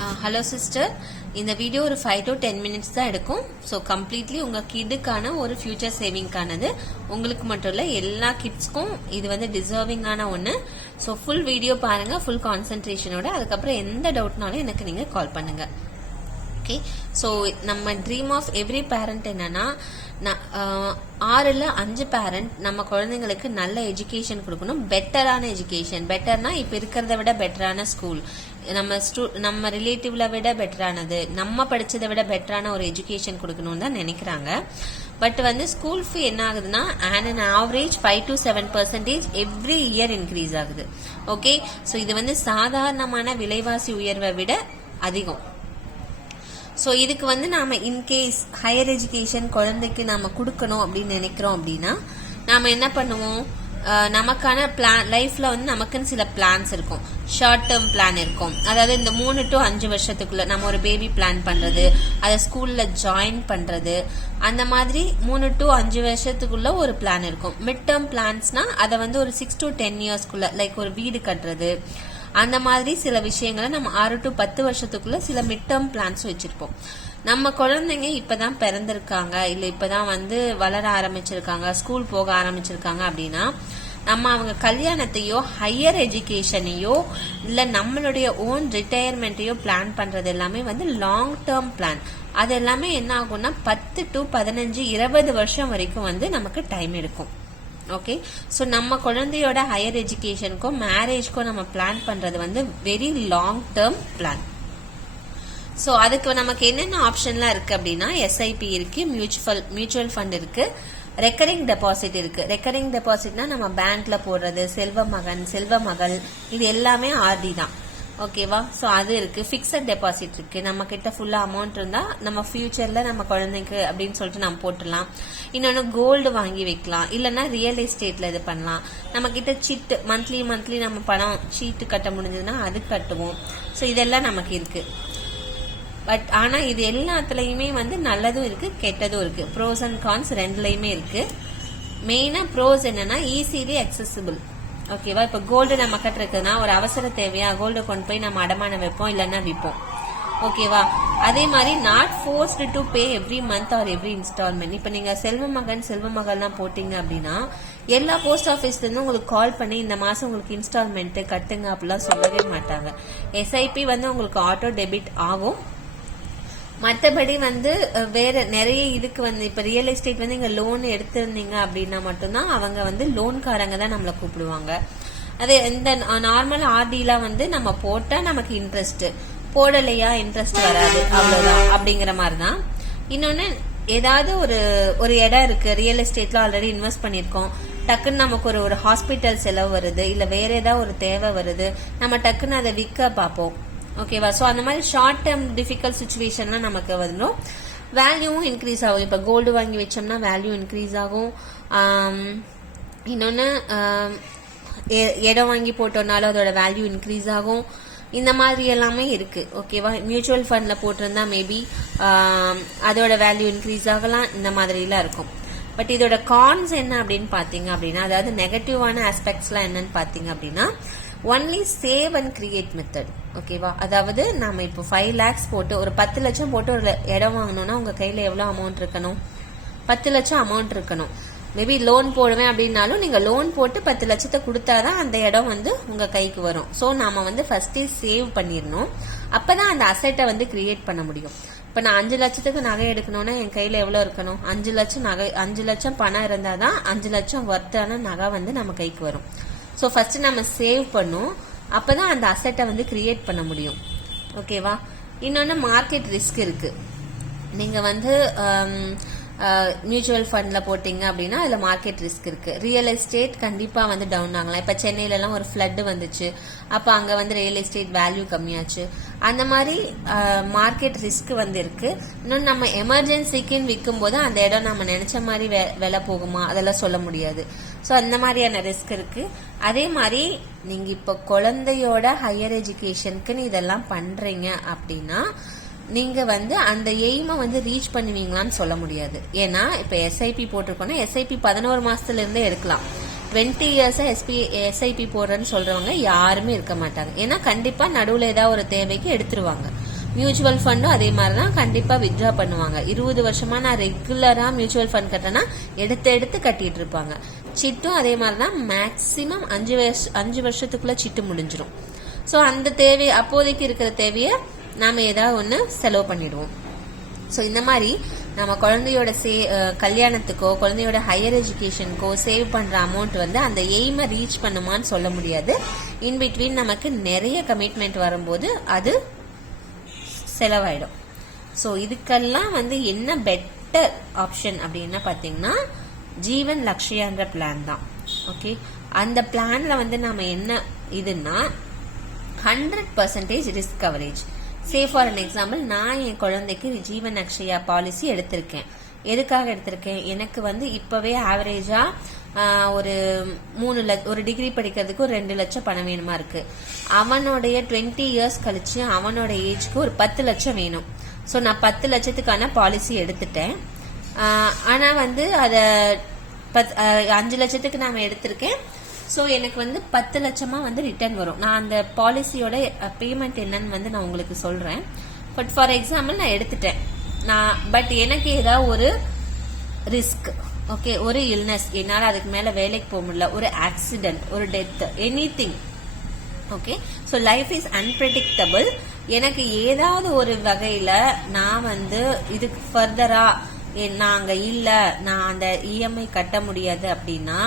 Hello sister, இந்த video ஒரு 5 to 10 minutes தான் எடுக்கும். ஸோ கம்ப்ளீட்லி உங்க கிட்டுக்கான ஒரு ஃபியூச்சர் சேவிங்கானது. உங்களுக்கு மட்டும் இல்ல, எல்லா கிட்ஸ்க்கும் இது வந்து டிசர்விங்கான ஒன்று. ஸோ ஃபுல் வீடியோ பாருங்க, ஃபுல் கான்சென்ட்ரேஷனோட. அதுக்கப்புறம் எந்த டவுட்னாலும் எனக்கு நீங்க கால் பண்ணுங்க. ஓகே, ஸோ நம்ம ட்ரீம் ஆஃப் எவ்ரி பேரண்ட் என்னன்னா, 6ல் 5 பேரண்ட் நம்ம குழந்தைங்களுக்கு நல்ல எஜுகேஷன் கொடுக்கணும். பெட்டரான எஜுகேஷன், பெட்டர்னா இப்ப இருக்கிறத விட பெட்டரான ஸ்கூல், நம்ம ரிலேட்டிவ்ல விட பெட்டரானது, நம்ம படிச்சதை விட பெட்டரான ஒரு எஜுகேஷன் கொடுக்கணும்னு தான் நினைக்கிறாங்க. பட் வந்து ஸ்கூல் ஃபீ என்ன ஆகுதுன்னா, an average 5 to 7% every year increase ஆகுது. ஓகே, ஸோ இது வந்து சாதாரணமான விலைவாசி உயர்வை விட அதிகம். ஸோ இதுக்கு வந்து நாம இன்கேஸ் ஹையர் எஜுகேஷன் குழந்தைக்கு நாம கொடுக்கணும் அப்படின்னு நினைக்கிறோம் அப்படின்னா, நாம என்ன பண்ணுவோம், நமக்கான பிளான் லைஃப்ல வந்து நமக்குன்னு சில பிளான்ஸ் இருக்கும். ஷார்ட் டேர்ம் பிளான் இருக்கும். அதாவது இந்த 3 to 5 வருஷத்துக்குள்ள நம்ம ஒரு பேபி பிளான் பண்றது, அதை ஸ்கூல்ல ஜாயின் பண்றது, அந்த மாதிரி 3 to 5 வருஷத்துக்குள்ள ஒரு பிளான் இருக்கும். மிட் டேர்ம் பிளான்ஸ்னா அதை வந்து ஒரு 6 to 10 இயர்ஸ்க்குள்ள, லைக் ஒரு வீடு கட்டுறது, அந்த மாதிரி சில விஷயங்களை நம்ம 6 to 10 வருஷத்துக்குள்ள சில மிட் டேர்ம் பிளான்ஸ் வச்சிருப்போம். நம்ம குழந்தைங்க இப்பதான் பிறந்திருக்காங்க, இல்ல இப்பதான் வந்து வளர ஆரம்பிச்சிருக்காங்க, ஸ்கூல் போக ஆரம்பிச்சிருக்காங்க அப்படின்னா, நம்ம அவங்க கல்யாணத்தையோ ஹையர் எஜுகேஷனையோ இல்ல நம்மளுடைய ஓன் ரிட்டையர்மெண்ட்டையோ பிளான் பண்றது எல்லாமே வந்து லாங் டேர்ம் பிளான். அது எல்லாமே என்ன ஆகும்னா 10 to 15, 20 வருஷம் வரைக்கும் வந்து நமக்கு டைம் எடுக்கும். ஓகே, ஸோ நம்ம குழந்தையோட ஹையர் எஜுகேஷனுக்கும் மேரேஜ்க்கும் நம்ம பிளான் பண்றது வந்து very long term plan. So அதுக்கு நமக்கு என்னென்ன ஆப்ஷன்லாம் இருக்கு அப்படின்னா, எஸ்ஐபி இருக்கு, மியூச்சுவல் ஃபண்ட் இருக்கு, ரெக்கரிங் டெபாசிட் இருக்கு. ரெக்கரிங் டெபாசிட்னா நம்ம பேங்க்ல போடுறது, செல்வ மகன் செல்வ மகள், இது எல்லாமே ஆர்டி தான். ஓகேவா, ஸோ அது இருக்கு. பிக்சட் டெபாசிட் இருக்கு. நம்ம கிட்ட ஃபுல்லா அமௌண்ட் இருந்தா நம்ம ஃபியூச்சர்ல நம்ம குழந்தைக்கு அப்படின்னு சொல்லிட்டு நம்ம போட்டுடலாம். இன்னொன்னு கோல்டு வாங்கி வைக்கலாம், இல்லைன்னா ரியல் எஸ்டேட்ல இது பண்ணலாம். நம்ம கிட்ட சிட் மந்த்லி நம்ம பணம் சீட்டு கட்ட முடிஞ்சதுன்னா அது கட்டுவோம். ஸோ இதெல்லாம் நமக்கு இருக்கு. பட் ஆனா இது எல்லாத்துலயுமே வந்து நல்லதும் இருக்கு, கெட்டதும் இருக்கு. ப்ரோஸ் அண்ட் கான்ஸ் ரெண்டுலயுமே இருக்கு. மெயினா ப்ரோஸ் என்னன்னா ஈஸிலி அக்சசிபிள். ஓகேவா, இப்ப கோல்டு நம்ம கட்டுறதுன்னா ஒரு அவசர தேவையா கோல்டு கொண்டு போய் நம்ம அடமானம் வைப்போம், இல்லைன்னா விற்போம். ஓகேவா, அதே மாதிரி not forced to pay every month or every instalment. இப்ப நீங்க செல்வ மகள்லாம் போட்டீங்க அப்படின்னா, எல்லா போஸ்ட் ஆபீஸ்ல இருந்து உங்களுக்கு கால் பண்ணி இந்த மாசம் உங்களுக்கு இன்ஸ்டால்மெண்ட் கட்டுங்க அப்படிலாம் சொல்லவே மாட்டாங்க. எஸ்ஐபி வந்து உங்களுக்கு ஆட்டோ டெபிட் ஆகும். மற்றபடி வந்து வேற நிறைய இதுக்கு வந்து இப்ப ரியல் எஸ்டேட் வந்து இங்க லோன் எடுத்திருந்தீங்க அப்படின்னா மட்டும்தான் அவங்க வந்து லோன்காரங்க தான் நம்மளை கூப்பிடுவாங்க. அது இந்த நார்மல் ஆர்டிலாம் வந்து நம்ம போட்டா நமக்கு இன்ட்ரெஸ்ட், போடலையா இன்ட்ரெஸ்ட் வராது, அவ்வளவுதான் அப்படிங்கிற மாதிரிதான். இன்னொன்னு, ஏதாவது ஒரு இடம் இருக்கு, ரியல் எஸ்டேட்ல ஆல்ரெடி இன்வெஸ்ட் பண்ணிருக்கோம், டக்குன்னு நமக்கு ஒரு ஹாஸ்பிட்டல் செலவு வருது, இல்ல வேற ஏதாவது ஒரு தேவை வருது, நம்ம டக்குன்னு அதை விற்க பார்ப்போம். ஓகேவா, சோ அந்த மாதிரி ஷார்ட் டேர்ம் டிஃபிகல்ட் சுச்சுவேஷன்லாம் நமக்கு வந்துடும். வேல்யூவும் இன்க்ரீஸ் ஆகும். இப்ப கோல்டு வாங்கி வச்சோம்னா வேல்யூ இன்க்ரீஸ் ஆகும். இன்னொன்னு, இடம் வாங்கி போட்டோம்னாலும் அதோட வேல்யூ இன்க்ரீஸ் ஆகும். இந்த மாதிரி எல்லாமே இருக்கு. ஓகேவா, மியூச்சுவல் ஃபண்ட்ல போட்டிருந்தா மேபி அதோட வேல்யூ இன்க்ரீஸ் ஆகலாம். இந்த மாதிரி எல்லாம் இருக்கும். பட் இதோட கான்ஸ் என்ன அப்படின்னு பாத்தீங்க அப்படின்னா, அதாவது நெகட்டிவான ஆஸ்பெக்ட்ஸ் எல்லாம் என்னன்னு பாத்தீங்க அப்படின்னா, only save and create method. ஓகேவா, அதாவது நாம இப்போ 5 lakhs போட்டு ஒரு 10 லட்சம் போட்டு ஒரு இடம் வாங்கணும்னா உங்க கையில எவ்வளவு அமௌண்ட் இருக்கணும்? 10 லட்சம் அமௌண்ட் இருக்கணும். மேபி லோன் போடுவேன் அப்படின்னாலும் நீங்க லோன் போட்டு 10 லட்சத்தை கொடுத்தாதான் அந்த இடம் வந்து உங்க கைக்கு வரும். சோ நாம வந்து ஃபர்ஸ்டே சேவ் பண்ணிடணும். அப்பதான் அந்த அசெட்டை வந்து கிரியேட் பண்ண முடியும். இப்ப நான் 5 லட்சத்துக்கு நகை எடுக்கணும்னா என் கையில எவ்வளவு இருக்கணும்? 5 லட்சம் நகை, 5 லட்சம் பணம் இருந்தாதான் 5 லட்சம் வர்த்தான நகை வந்து நம்ம கைக்கு வரும். ஸோ ஃபர்ஸ்ட் நம்ம சேவ் பண்ணும், அப்பதான் அந்த அசெட்டை வந்து கிரியேட் பண்ண முடியும். ஓகேவா, இன்னொன்னு மார்க்கெட் ரிஸ்க் இருக்கு. நீங்க வந்து மியூச்சுவல் ஃபண்ட்ல போட்டீங்க அப்படின்னா அதுல மார்க்கெட் ரிஸ்க் இருக்கு. ரியல் எஸ்டேட் கண்டிப்பா வந்து டவுன் ஆகலாம். இப்ப சென்னையில எல்லாம் ஒரு ஃபிளட் வந்துச்சு, அப்ப அங்க வந்து ரியல் எஸ்டேட் வேல்யூ கம்மியாச்சு. அந்த மாதிரி மார்க்கெட் ரிஸ்க் வந்து இருக்கு. இன்னும் நம்ம எமர்ஜென்சிக்குன்னு விற்கும் போது அந்த இடம் நம்ம நினைச்ச மாதிரி விலை போகுமா அதெல்லாம் சொல்ல முடியாது. சோ அந்த மாதிரியான ரிஸ்க் இருக்கு. அதே மாதிரி நீங்க இப்ப குழந்தையோட ஹையர் எஜுகேஷனுக்குன்னு இதெல்லாம் பண்றீங்க அப்படின்னா நீங்க வந்து அந்த எய்மை வந்து ரீச் பண்ணுவீங்களான்னு சொல்ல முடியாது. ஏன்னா இப்ப எஸ்ஐபி போட்டிருக்கோம்னா எஸ்ஐபி 11 மாசத்துல இருந்தே எடுக்கலாம். 20 இயர்ஸா எஸ்ஐபி போடுறேன்னு சொல்றவங்க யாருமே இருக்க மாட்டாங்க. ஏன்னா கண்டிப்பா நடுவுல ஏதாவது ஒரு தேவைக்கு எடுத்துருவாங்க. மியூச்சுவல் ஃபண்டும் அதே மாதிரி தான் கண்டிப்பா வித்ட்ரா பண்ணுவாங்க. 20 வருஷமா நான் ரெகுலரா மியூச்சுவல் ஃபண்ட் கட்டினா எடுத்து கட்டிட்டு இருப்பாங்க. சிட்டும் அதே மாதிரி தான், மேக்சிமம் 5 வருஷத்துக்குள்ள சிட்டு முடிஞ்சிடும். ஸோ அந்த தேவை அப்போதைக்கு இருக்கிற தேவையை நாம ஏதாவது ஒன்று செலவு பண்ணிடுவோம். ஸோ இந்த மாதிரி நம்ம குழந்தையோட கல்யாணத்துக்கோ குழந்தையோட ஹையர் எஜுகேஷனுக்கோ சேவ் பண்ற அமௌண்ட் வந்து அந்த எய்மை ரீச் பண்ணுமான்னு சொல்ல முடியாது. இன் பிட்வீன் நமக்கு நிறைய கமிட்மெண்ட் வரும்போது அது செலவாயிடும். ஸோ இதுக்கெல்லாம் வந்து என்ன பெட்டர் ஆப்ஷன் அப்படின்னா பாத்தீங்கன்னா ஜீவன் லக்ஷ்யான்ற பிளான் தான். ஓகே, அந்த பிளான்ல வந்து நாம என்ன இதுன்னா 100% risk coverage. Say for an example, நான் என் குழந்தைக்கு ஜீவன் அக்ஷயா பாலிசி எடுத்திருக்கேன். எதுக்காக எடுத்திருக்கேன்? எனக்கு வந்து இப்பவே ஆவரேஜா ஒரு 3 லட்சம், ஒரு டிகிரி படிக்கிறதுக்கு ஒரு 2 லட்சம் பணம் வேணுமா இருக்கு. அவனுடைய 20 இயர்ஸ் கழிச்சு அவனோட ஏஜ்க்கு ஒரு 10 லட்சம் வேணும். ஸோ நான் 10 லட்சத்துக்கான பாலிசி எடுத்துட்டேன். ஆனா வந்து அத 5 லட்சத்துக்கு நான் எடுத்திருக்கேன். ஸோ எனக்கு வந்து 10 லட்சமா வந்து ரிட்டர்ன் வரும். நான் அந்த பாலிசியோட பேமெண்ட் என்னன்னு வந்து நான் உங்களுக்கு சொல்றேன். பட் ஃபார் எக்ஸாம்பிள் நான் எடுத்துட்டேன். பட் எனக்கு ஏதாவது ஒரு ரிஸ்க், ஓகே, ஒரு இல்னஸ், என்னால அதுக்கு மேல வேலைக்கு போக முடியல, ஒரு ஆக்சிடென்ட், ஒரு death, anything. Okay, so life is unpredictable. எனக்கு ஏதாவது ஒரு வகையில நான் வந்து இதுக்கு ஃபர்தரா நான் அங்க இல்ல, நான் அந்த இஎம்ஐ கட்ட முடியாது அப்படின்னா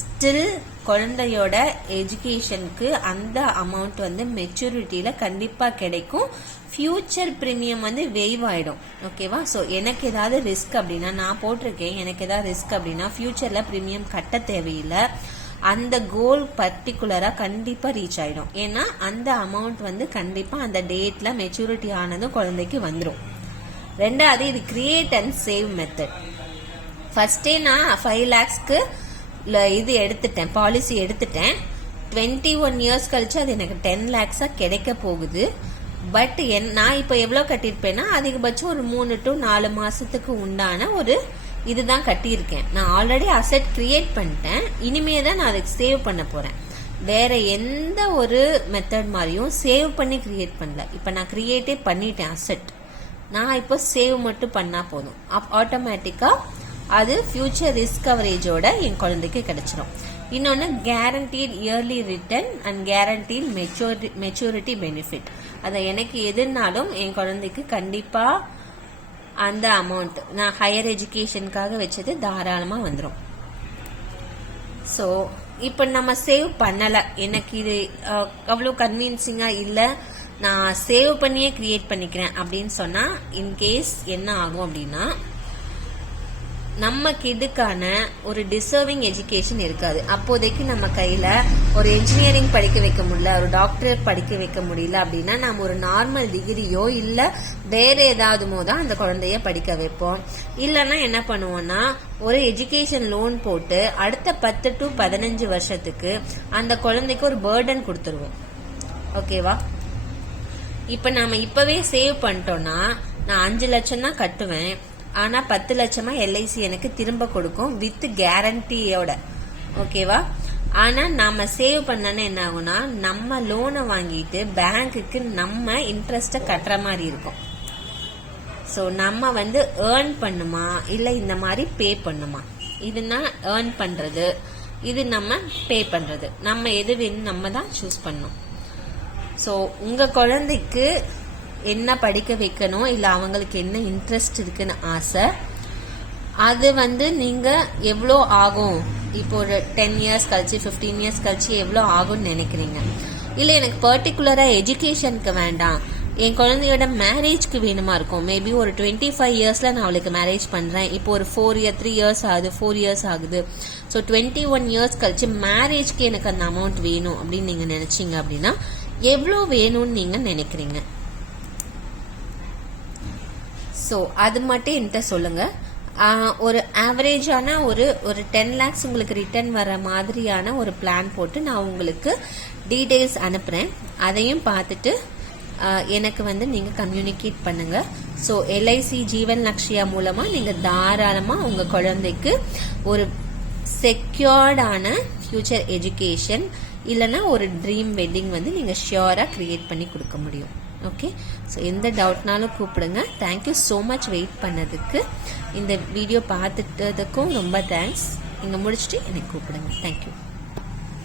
ஸ்டில் குழந்தையோட எஜுகேஷனுக்கு அந்த அமௌண்ட் வந்து மெச்சூரிட்டியில கண்டிப்பா கிடைக்கும். ஃபியூச்சர் பிரீமியம் வந்து வெய்வ் ஆயிடும். ஓகேவா? ஸோ எனக்கு ஏதாவது ரிஸ்க் அப்படின்னா, நான் போட்டிருக்கேன், எனக்கு ஏதாவது ரிஸ்க் அப்படின்னா ஃபியூச்சர்ல பிரீமியம் கட்ட தேவையில்லை. அந்த கோல் பர்டிகுலரா கண்டிப்பா ரீச் ஆயிடும். ஏன்னா அந்த அமௌண்ட் வந்து கண்டிப்பா அந்த டேட்ல மெச்சூரிட்டி ஆனதும் குழந்தைக்கு வந்துடும். ரெண்டாவது, இது கிரியேட் அண்ட் சேவ் மெத்தட். ஃபர்ஸ்டே நான் 5 lakhsக்கு இது எடுத்துட்டேன், பாலிசி எடுத்துட்டேன். 21 இயர்ஸ் கழிச்சு அது எனக்கு 10 lakhsா கிடைக்க போகுது. பட் நான் இப்ப எவ்வளவு கட்டிருப்பேன்னா அதிகபட்சம் ஒரு 3 to 4 மாசத்துக்கு உண்டான ஒரு இதுதான் கட்டியிருக்கேன். நான் ஆல்ரெடி அசெட் கிரியேட் பண்ணிட்டேன். இனிமே தான் நான் அதுக்கு சேவ் பண்ண போறேன். வேற எந்த ஒரு மெத்தட் மாதிரியும் சேவ் பண்ணி கிரியேட் பண்ணல. இப்ப நான் கிரியேட்டே பண்ணிட்டேன் அசெட். நான் இப்போ சேவ் மட்டும் பண்ணா போதும். ஆட்டோமேட்டிக்கா அது ஃபியூச்சர் ரிஸ்க் கவரேஜோட என் குழந்தைக்கு கிடைச்சிடும். இன்னொன்னு guaranteed yearly return and guaranteed maturity benefit. அதை எனக்கு எதுனாலும் என் குழந்தைக்கு கண்டிப்பா அந்த அமௌண்ட் நான் ஹையர் எஜுகேஷனுக்காக வச்சது தாராளமா வந்துடும். ஸோ இப்போ நம்ம சேவ் பண்ணல, எனக்கு இது அவ்வளோ கன்வீன்சிங்கா இல்ல, நான் சேவ் பண்ணியே கிரியேட் பண்ணிக்கிறேன் அப்படின்னு சொன்னா இன்கேஸ் என்ன ஆகும் அப்படின்னா நம்ம கிடுக்கான ஒரு டிசர்விங் எஜுகேஷன் இருக்காது. அப்போதைக்கு நம்ம கையில ஒரு இன்ஜினியரிங் படிக்க வைக்க முடியல, ஒரு டாக்டர் படிக்க வைக்க முடியல அப்படின்னா நம்ம ஒரு நார்மல் டிகிரியோ இல்ல வேற ஏதாவதுமோ தான் அந்த குழந்தைய படிக்க வைப்போம். இல்லைன்னா என்ன பண்ணுவோம்னா ஒரு எஜுகேஷன் லோன் போட்டு அடுத்த 10 to 15 வருஷத்துக்கு அந்த குழந்தைக்கு ஒரு பர்டன் கொடுத்துருவோம். ஓகேவா? இப்ப நாம இப்பவே சேவ் பண்ணிட்டோம்னா நான் 5 லட்சம் தான் கட்டுவேன். ஆனா 10 லட்சமா எல்ஐசி எனக்கு திரும்ப கொடுக்கும் வித் கேரண்டியோட. ஓகேவா? ஆனா நாம சேவ் பண்ணனா என்ன ஆகும்னா நம்ம லோனை வாங்கிட்டு பேங்க்குக்கு நம்ம இன்ட்ரெஸ்ட கட்டுற மாதிரி இருக்கும். சோ நம்ம வந்து ஏர்ன் பண்ணுமா இல்ல இந்த மாதிரி பே பண்ணுமா? இதுனா ஏர்ன் பண்றது, இது நம்ம பே பண்றது. நம்ம எது வேணும் நம்ம தான் சூஸ் பண்ணணும். சோ உங்க குழந்தைக்கு என்ன படிக்க வைக்கணும் இல்ல அவங்களுக்கு என்ன இன்ட்ரெஸ்ட் இருக்குன்னு ஆசை, அது வந்து நீங்க எவ்வளோ ஆகும், இப்போ ஒரு 10 இயர்ஸ் கழிச்சு 15 இயர்ஸ் கழிச்சு எவ்வளோ ஆகும்னு நினைக்கிறீங்க? இல்ல எனக்கு பர்டிகுலரா எஜுகேஷனுக்கு வேண்டாம், என் குழந்தையோட மேரேஜ்க்கு வேணுமா இருக்கும். மேபி ஒரு 25 இயர்ஸ்ல நான் அவளுக்கு மேரேஜ் பண்றேன், இப்போ ஒரு 3 இயர்ஸ் ஆகுது, 4 இயர்ஸ் ஆகுது. ஸோ 21 இயர்ஸ் கழிச்சு மேரேஜ்க்கு எனக்கு அந்த அமௌண்ட் வேணும் அப்படின்னு நீங்க நினைச்சீங்க அப்படின்னா எவ்வளோ வேணும்னு நீங்க நினைக்கிறீங்க? ஸோ அது மட்டும் என்கிட்ட சொல்லுங்க. ஒரு ஆவரேஜான ஒரு 10 lakhs உங்களுக்கு ரிட்டர்ன் வர மாதிரியான ஒரு பிளான் போட்டு நான் உங்களுக்கு டீடைல்ஸ் அனுப்புறேன். அதையும் பார்த்துட்டு எனக்கு வந்து நீங்க கம்யூனிகேட் பண்ணுங்க. ஸோ எல்ஐசி ஜீவன் லக்ஷ்யா மூலமா நீங்க தாராளமா உங்க குழந்தைக்கு ஒரு செக்யூர்டான ஃபியூச்சர் எஜுகேஷன் இல்லைன்னா ஒரு ட்ரீம் வெட்டிங் வந்து நீங்க ஷியோரா கிரியேட் பண்ணி கொடுக்க முடியும். ஓகே, ஸோ எந்த டவுட்னாலும் கூப்பிடுங்க. தேங்க்யூ ஸோ மச் வெயிட் பண்ணதுக்கு. இந்த வீடியோ பார்த்துட்டதுக்கும் ரொம்ப தேங்க்ஸ். நீங்கள் முடிச்சுட்டு எனக்கு கூப்பிடுங்க. தேங்க்யூ.